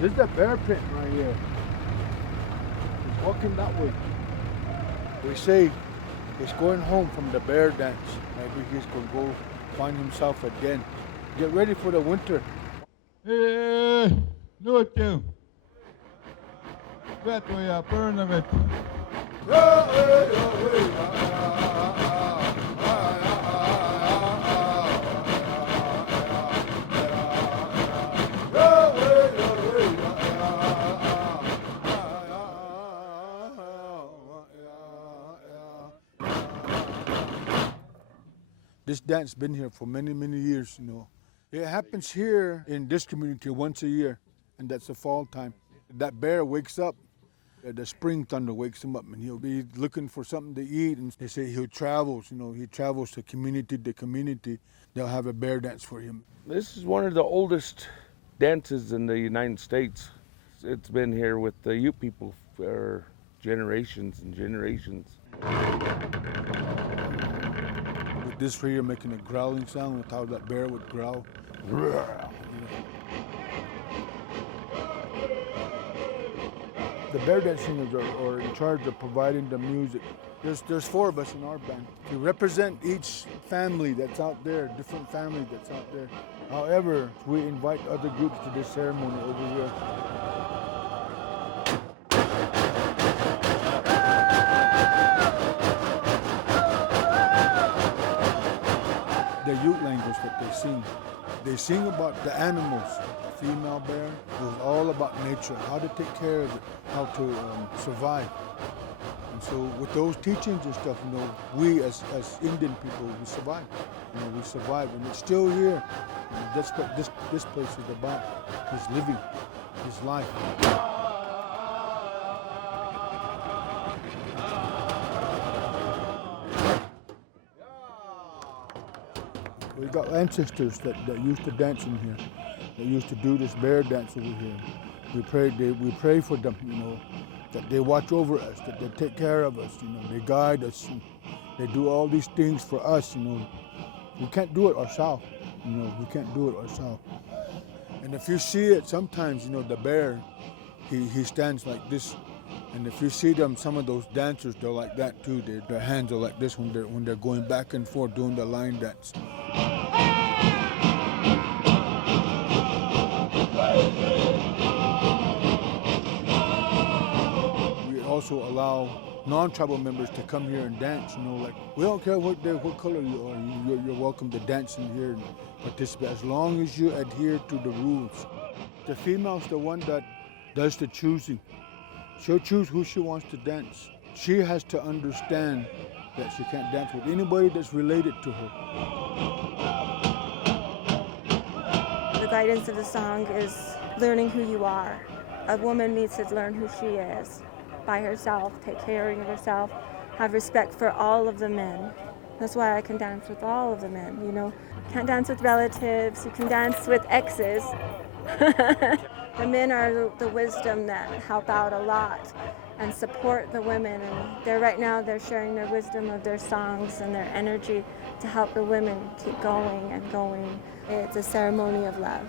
This is the bear pit right here. He's walking that way. We say he's going home from the bear dance. Maybe he's going to go find himself a den. Get ready for the winter. Hey, look at you. That way up, burn of it. This dance been here for many, many years, It happens here in this community once a year, and that's the fall time. That bear wakes up, the spring thunder wakes him up, and he'll be looking for something to eat, and they say he travels, he travels to community to community. They'll have a bear dance for him. This is one of the oldest dances in the United States. It's been here with the Ute people for generations and generations. With this right here making a growling sound, with how that bear would growl. The bear dance singers are in charge of providing the music. There's 4 of us in our band. We represent each family that's out there, different family that's out there. However, we invite other groups to this ceremony over here. The Ute language that they sing about the animals. The female bear, it was all about nature, how to take care of it, how to survive. And so with those teachings and stuff, we as Indian people, we survive. We survive, and it's still here. And that's what this place is about, his living, his life. We got ancestors that used to dance in here, that used to do this bear dance over here. We pray for them, that they watch over us, that they take care of us, they guide us, they do all these things for us, We can't do it ourselves, we can't do it ourselves. And if you see it, sometimes, the bear, he stands like this. And if you see them, some of those dancers, they're like that too. Their hands are like this when they're going back and forth doing the line dance. We also allow non-tribal members to come here and dance. Like we don't care what color you are. You're welcome to dance in here and participate as long as you adhere to the rules. The female's the one that does the choosing. She'll choose who she wants to dance. She has to understand that she can't dance with anybody that's related to her. The guidance of the song is learning who you are. A woman needs to learn who she is by herself, take care of herself, have respect for all of the men. That's why I can dance with all of the men, Can't dance with relatives, you can dance with exes. The men are the wisdom that help out a lot and support the women, and right now they're sharing their wisdom of their songs and their energy to help the women keep going and going. It's a ceremony of love.